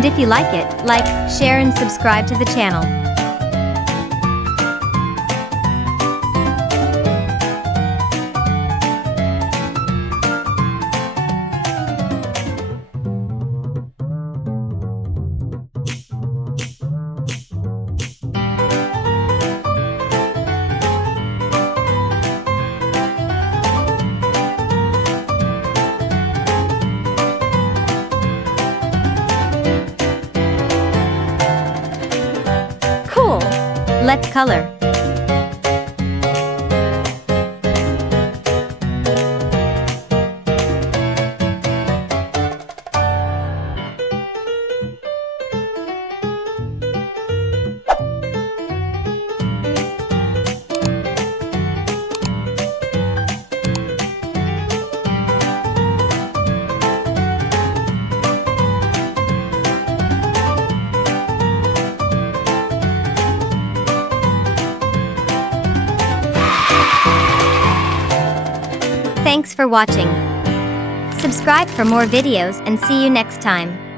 And if you like it, like, share and subscribe to the channel. Let's color. Thanks for watching. Subscribe for more videos and see you next time.